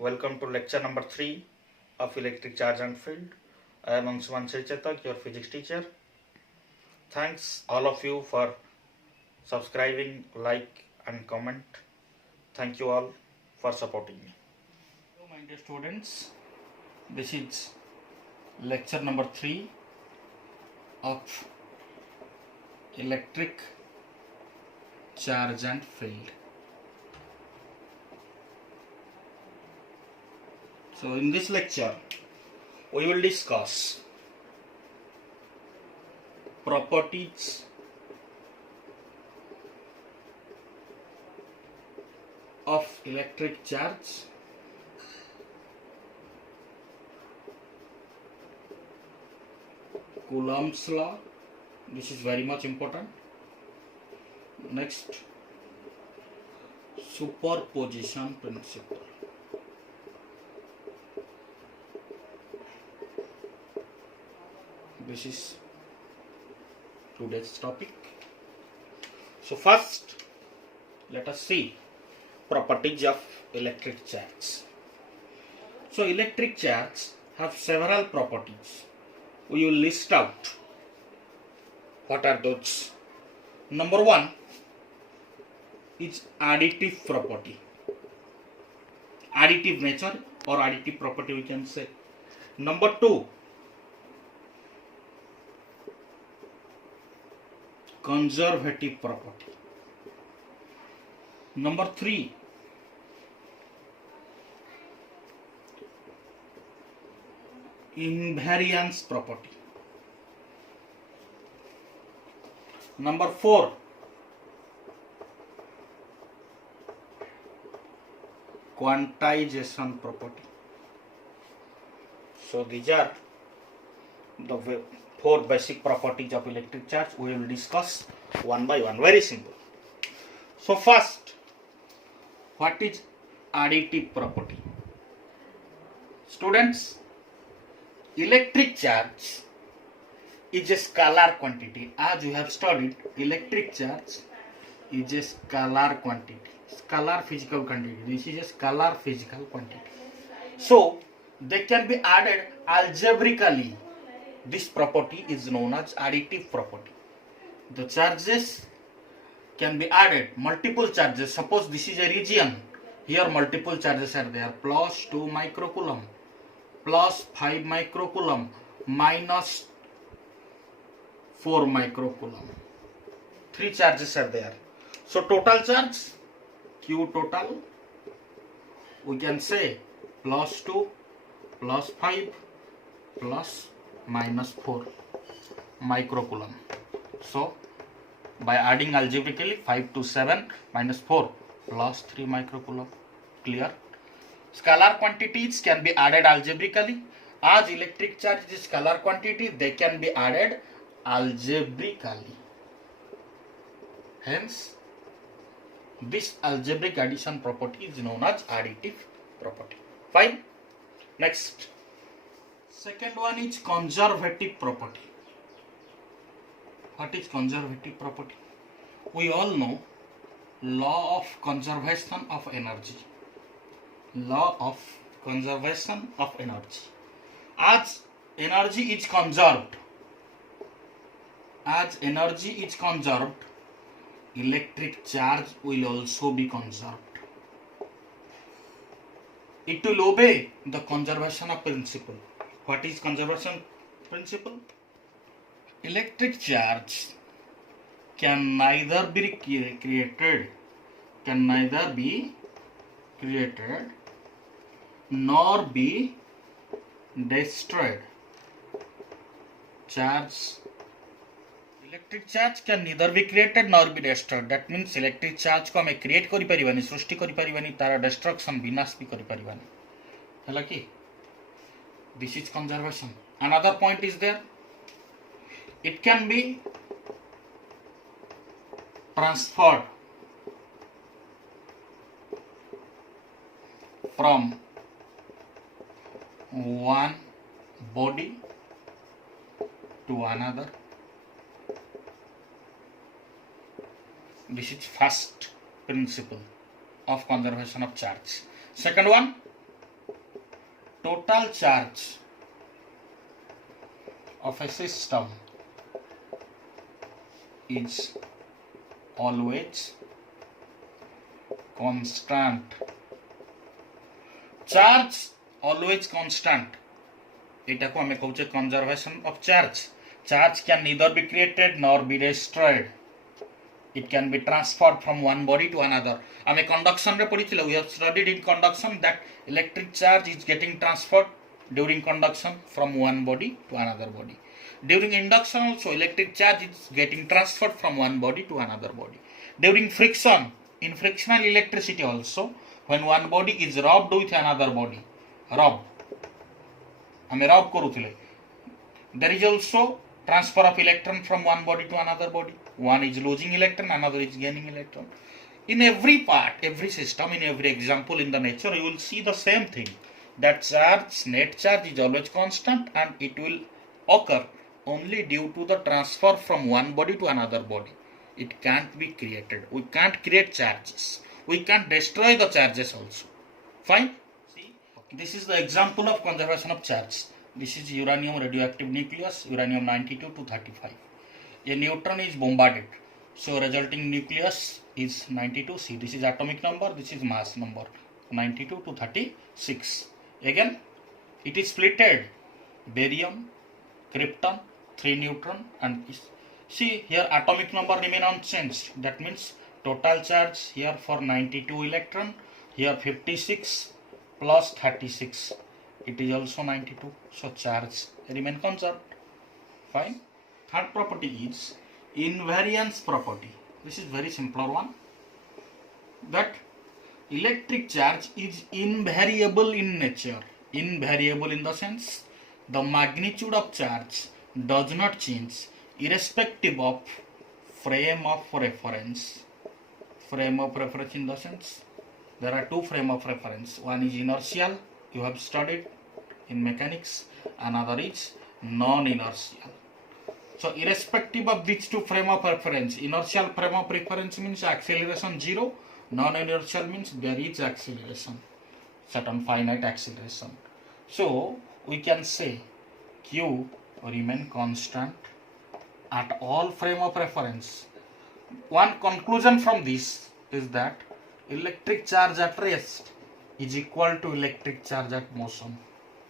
Welcome to lecture number 3 of electric charge and field. I am Anshuman Chetak, your physics teacher. Thanks all of you for subscribing, like and comment. Thank you all for supporting me. Hello my dear students, this is lecture number 3 of electric charge and field. So in this lecture we will discuss properties of electric charge, Coulomb's law, this is very much important. Next, superposition principle. This is today's topic. So first, let us see properties of electric charge. So electric charge have several properties. We will list out what are those. Number 1 is additive property. Additive nature or additive property we can say. Number 2, conservative property. Number 3, invariance property. Number 4, quantization property. So these are the 4 basic properties of electric charge. We will discuss one by one. Very simple. So first, what is additive property? Students, electric charge is a scalar quantity. As you have studied, electric charge is a scalar quantity. Scalar physical quantity. This is a scalar physical quantity. So they can be added algebraically. This property is known as additive property. The charges can be added, multiple charges. Suppose this is a region. Here multiple charges are there. Plus 2 microcoulomb, plus 5 microcoulomb, minus 4 microcoulomb. 3 charges are there. So total charge, Q total, we can say plus 2, plus 5, plus minus 4 microcoulomb. So by adding algebraically 5 to 7 minus 4 plus 3 microcoulomb. Clear? Scalar quantities can be added algebraically. As electric charge is scalar quantity, they can be added algebraically. Hence, this algebraic addition property is known as additive property. Fine. Next. Second one is conservative property. What is conservative property? We all know law of conservation of energy. Law of conservation of energy. As energy is conserved, electric charge will also be conserved. It will obey the conservation of principle. What is conservation principle? Electric charge can neither be created nor be destroyed. Electric charge can neither be created nor be destroyed. That means electric charge को हमें create करी परिवानी, सृष्टि करी परिवानी, तारा destruction विनाश भी करी परिवानी. है कि? This is conservation. Another point is there. It can be transferred from one body to another. This is first principle of conservation of charge. Second one, total charge of a system is always constant. Charge always constant. Eta ko ame कहूचे conservation of charge. Charge can neither be created nor be destroyed. It can be transferred from one body to another. Ame conduction re padithila. We have studied in conduction that electric charge is getting transferred during conduction from one body to another body. During induction also electric charge is getting transferred from one body to another body. During friction, in frictional electricity also, when one body is rubbed with another body, rub karuthile, there is also transfer of electron from one body to another body. One is losing electron, another is gaining electron. In every part, every system, in every example in the nature, you will see the same thing. That charge, net charge is always constant and it will occur only due to the transfer from one body to another body. It can't be created. We can't create charges. We can't destroy the charges also. Fine? See? This is the example of conservation of charge. This is uranium radioactive nucleus, uranium 92 to 35. A neutron is bombarded. So resulting nucleus is 92. See, this is atomic number, this is mass number, 92 to 36. Again, it is splitted. Barium, krypton, 3 neutron, and see here atomic number remain unchanged. That means total charge here for 92 electron, here 56 plus 36. It is also 92. So charge remain conserved. Fine. Third property is invariance property. This is very simpler one. That electric charge is invariable in nature. Invariable in the sense the magnitude of charge does not change irrespective of frame of reference. Frame of reference in the sense there are two frame of reference. One is inertial, you have studied in mechanics. Another is non-inertial. So irrespective of these two frame of reference, inertial frame of reference means acceleration 0, non-inertial means there is acceleration, certain finite acceleration. So we can say Q remain constant at all frame of reference. One conclusion from this is that electric charge at rest is equal to electric charge at motion.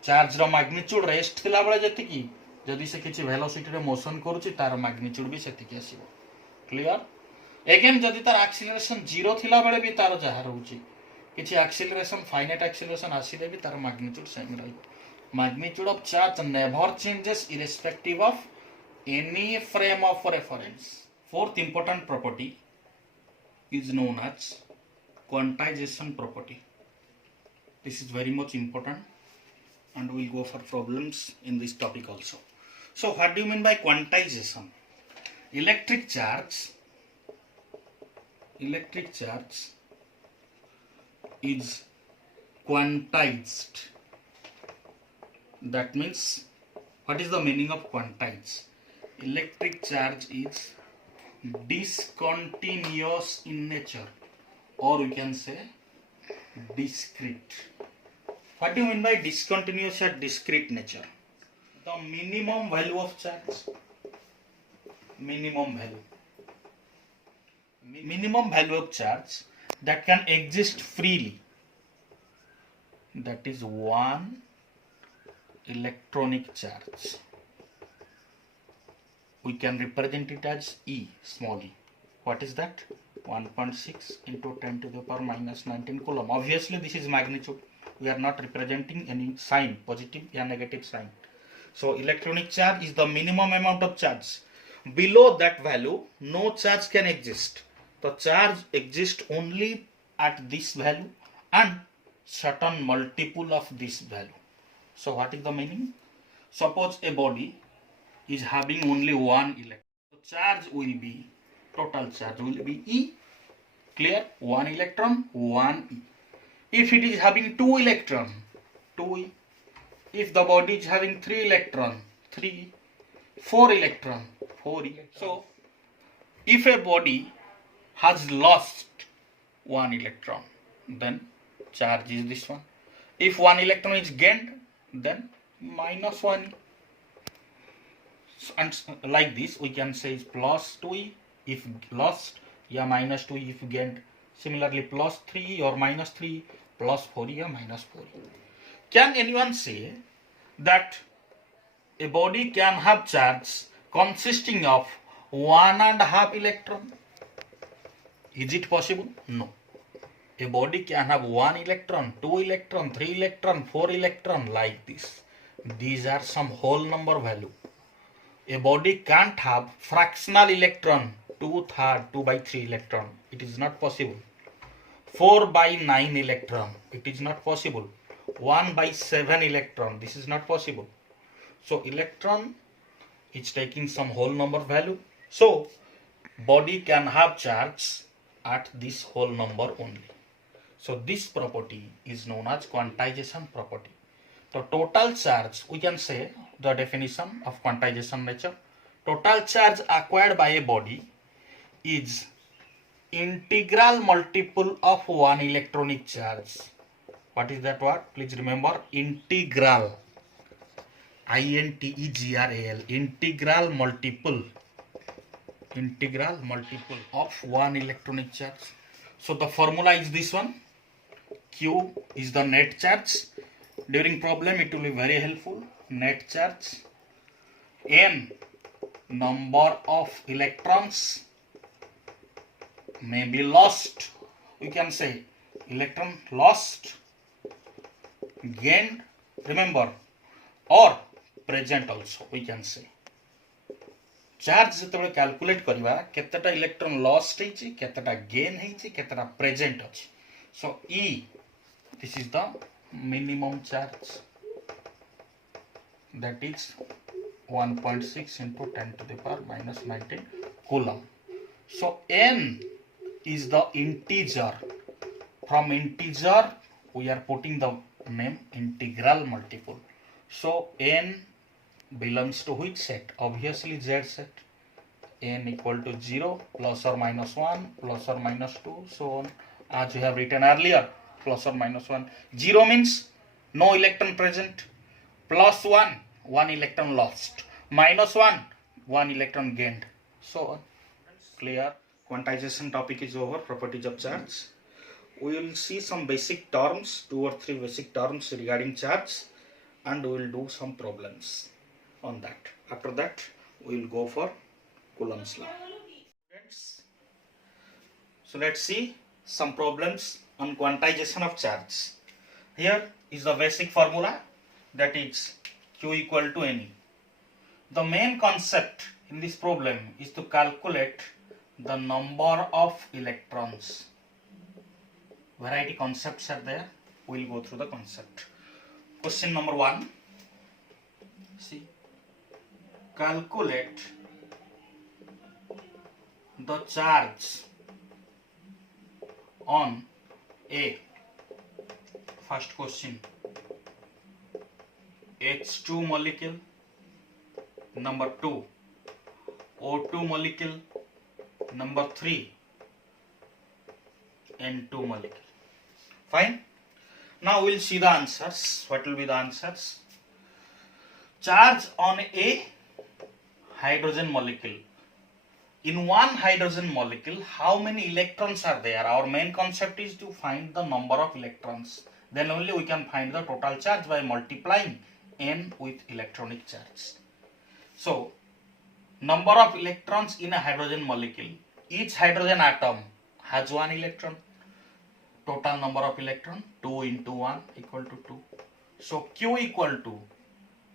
Charge ro magnitude rest thila bale jetiki जदि से किसी velocity रे motion करूची तार magnitude भी सेतिकी आसीबो. Clear. Again जदि तार acceleration 0 थिला बेले भी तार जहा रहउची किसी एक्सीलरेशन फाइनाइट एक्सीलरेशन आसीले भी तार मैग्नीट्यूड सेम रहइबो. Magnitude of charge never changes irrespective of any frame of reference. Fourth important property is known as quantization property. This is very much important and we'll go for problems in this topic also. So what do you mean by quantization? Electric charge is quantized. That means, what is the meaning of quantize? Electric charge is discontinuous in nature, or we can say discrete. What do you mean by discontinuous or discrete nature? The minimum value of charge. Minimum value of charge that can exist freely. That is 1 electronic charge. We can represent it as E, small e. What is that? 1.6 into 10 to the power minus 19 coulomb. Obviously, this is magnitude. We are not representing any sign, positive or negative sign. So, electronic charge is the minimum amount of charge. Below that value, no charge can exist. The charge exists only at this value and certain multiple of this value. So, what is the meaning? Suppose a body is having only 1 electron. So, charge will be, total charge will be E. Clear? 1 electron, 1 E. If it is having 2 electron, 2 E. If the body is having 3 electron, 3 E. 4 electron, 4 E. So, if a body has lost 1 electron, then charge is this one. If 1 electron is gained, then -1e. And like this we can say is +2e if lost, yeah, -2e if gained. Similarly +3 or -3, +4e or -4e. Can anyone say that a body can have charge consisting of 1.5 electron? Is it possible? No. A body can have 1 electron, 2 electron, 3 electron, 4 electron, like this. These are some whole number value. A body can't have fractional electron, 2/3, 2/3 electron. It is not possible. 4/9 electron. It is not possible. 1/7 electron. This is not possible. So electron is taking some whole number value. So body can have charge at this whole number only. So this property is known as quantization property. So total charge, we can say the definition of quantization nature. Total charge acquired by a body is integral multiple of one electronic charge. What is that word? Please remember, integral. INTEGRAL. Integral multiple of one electronic charge. So the formula is this one. Q is the net charge. During problem it will be very helpful. Net charge. N, number of electrons may be lost. We can say electron lost, gained, remember, or present also we can say. Charge जो calculate करवा केतेटा electron lost हेची, केतेटा gain हेची, केतेटा present अछि. सो E, this is the minimum charge, that is 1.6 into 10 to the power minus 19 coulomb. So N is the integer. From integer we are putting the name integral multiple. So N belongs to which set? Obviously Z set. N equal to 0, plus or minus 1, plus or minus 2, so on, as we have written earlier, plus or minus 1. 0 means no electron present. Plus 1, 1 electron lost. Minus 1, 1 electron gained, so on. Clear? Quantization topic is over. Properties of charge. We will see some basic terms, 2 or 3 basic terms regarding charge, and we will do some problems on that. After that we will go for Coulomb's law. So let's see some problems on quantization of charge. Here is the basic formula, that is Q equal to Ne. The main concept in this problem is to calculate the number of electrons. Variety concepts are there. We will go through the concept. Question number 1. See. Calculate the charge on A. First question. H2 molecule. Number 2. O2 molecule. Number 3. N2 molecule. Fine. Now we will see the answers. What will be the answers? Charge on a hydrogen molecule. In one hydrogen molecule, how many electrons are there? Our main concept is to find the number of electrons. Then only we can find the total charge by multiplying N with electronic charge. So, number of electrons in a hydrogen molecule. Each hydrogen atom has 1 electron. Total number of electron 2 into 1 equal to 2. So Q equal to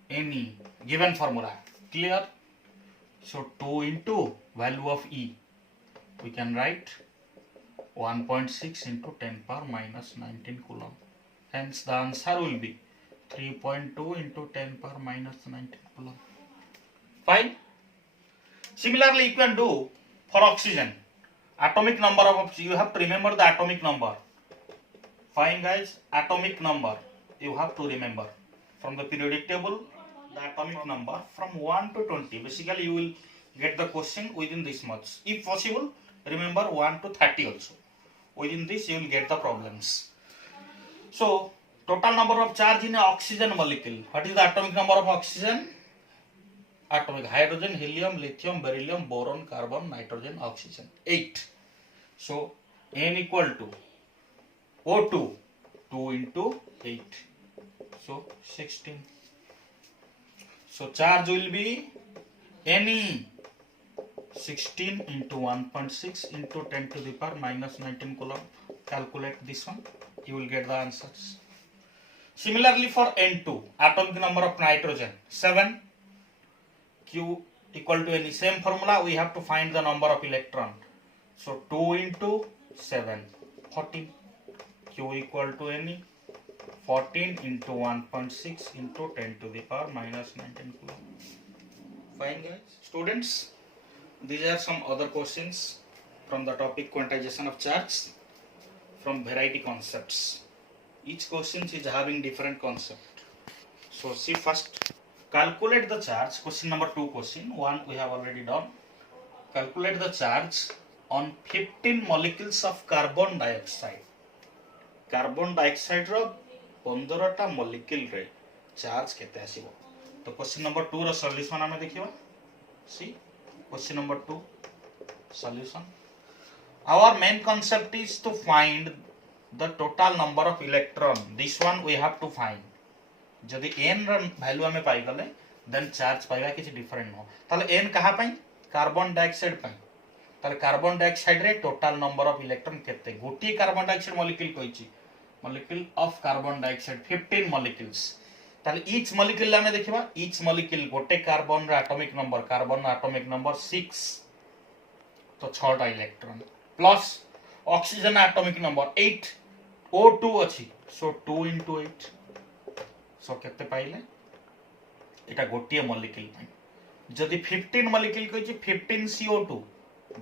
Ne, given formula. Clear? So 2 into value of E. We can write 1.6 into 10 power minus 19 coulomb. Hence the answer will be 3.2 into 10 power minus 19 coulomb. Fine? Similarly you can do for oxygen. Atomic number of, you have to remember the atomic number. Fine guys, atomic number you have to remember. From the periodic table, the atomic number from 1 to 20. Basically you will get the question within this much. If possible, remember 1 to 30 also. Within this you will get the problems. So total number of charge in an oxygen molecule. What is the atomic number of oxygen? Atomic hydrogen, helium, lithium, beryllium, boron, carbon, nitrogen, oxygen. 8. So N equal to O2, 2 into 8. So 16. So charge will be Ne 16 into 1.6 into 10 to the power minus 19 coulomb. Calculate this one. You will get the answers. Similarly for N2, atomic number of nitrogen 7. Q equal to any same formula, we have to find the number of electron. So 2 into 7, 14. Q equal to any 14 into 1.6 into 10 to the power minus 19 coulomb. Fine guys. Students, these are some other questions from the topic quantization of charge from variety concepts. Each question is having different concept. So see first, calculate the charge. Question number 2 question. 1 we have already done. Calculate the charge on 15 molecules of carbon dioxide. Carbon dioxide ro 15 टा molecule रे charge केते आसीबो. तो question number 2 रो solution हमें देखिबा. See question number 2 solution. Our main concept is to find the total number of electron. This one we have to find. जदि n ର value हमें पाई गले then charge पाइबा किछि different हो. ताले n कहा पई? कार्बन डाइऑक्साइड पई. ताले कार्बन डाइऑक्साइड रे टोटल नंबर ऑफ इलेक्ट्रॉन केते? गोटी कार्बन डाइऑक्साइड मॉलिक्यूल कहिछि. Molecule of carbon dioxide 15 molecules. ताले ईच मॉलिक्यूल हमें देखिबा. ईच मॉलिक्यूल गोटे कार्बन रो एटॉमिक नंबर, कार्बन रो एटॉमिक नंबर 6. तो 6 टा electron plus oxygen atomic number 8. O2 अछि. सो 2 into 8. सो केते पाइले? एटा गोटिए मॉलिक्यूल पई. जदि 15 molecule कहिछि 15 CO2,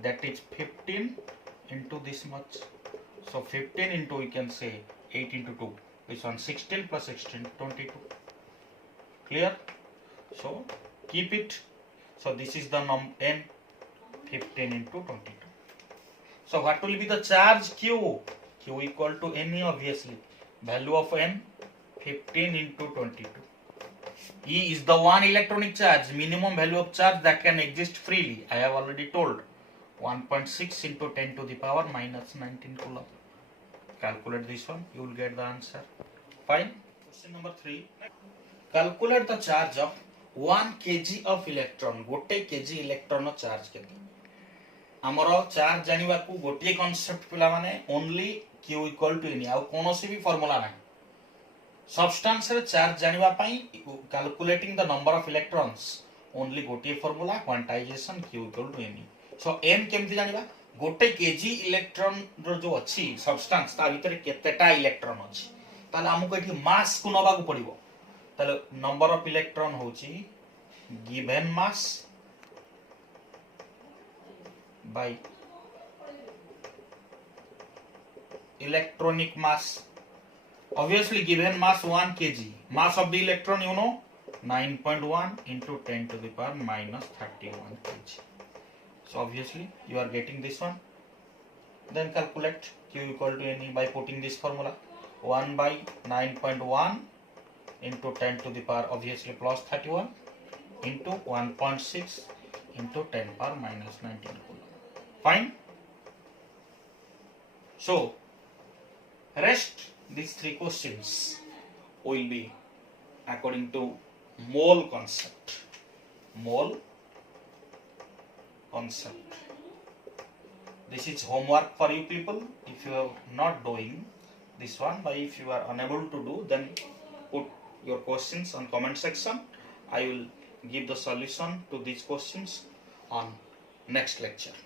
that is 15 into this much. So 15 into, we can say 8 into 2. This one 16 plus 16, 22. Clear? So keep it. So this is the n, 15 into 22. So what will be the charge Q? Q equal to Ne obviously. Value of n 15 into 22. E is the one electronic charge, minimum value of charge that can exist freely. I have already told. 1.6 into 10 to the power minus 19 coulomb. Calculate this one, you will get the answer. Fine. Question number 3. Calculate the charge of 1 kg of electron. गोटे kg electron charge केते? हमरो charge जानिबा को गोटे concept पिला माने only Q equal to Ne. आ कोनोसी भी formula नाही. Substance रे चार्ज जानिबा पई calculating the number of electrons only गोटे formula, quantization Q equal to Ne. So n केमति जानिबा? गोटे केजी इलेक्ट्रॉन रो जो अछि सब्सटेंस ता भीतर केतेटा इलेक्ट्रॉन अछि. ताले हमको एठी मास को नबा को पड़िबो. ताले नंबर ऑफ इलेक्ट्रॉन होछि given mass by electronic mass. Obviously given mass 1 kg. Mass of the electron you know 9.1 into 10 to the power minus 31 kg. So obviously you are getting this one. Then calculate Q equal to Ne by putting this formula. 1 by 9.1 into 10 to the power obviously plus 31 into 1.6 into 10 power minus 19 coulomb. Fine. So rest these 3 questions will be according to mole concept. Mole concept. This is homework for you people. If you are not doing this one, but if you are unable to do, then put your questions on comment section. I will give the solution to these questions on next lecture.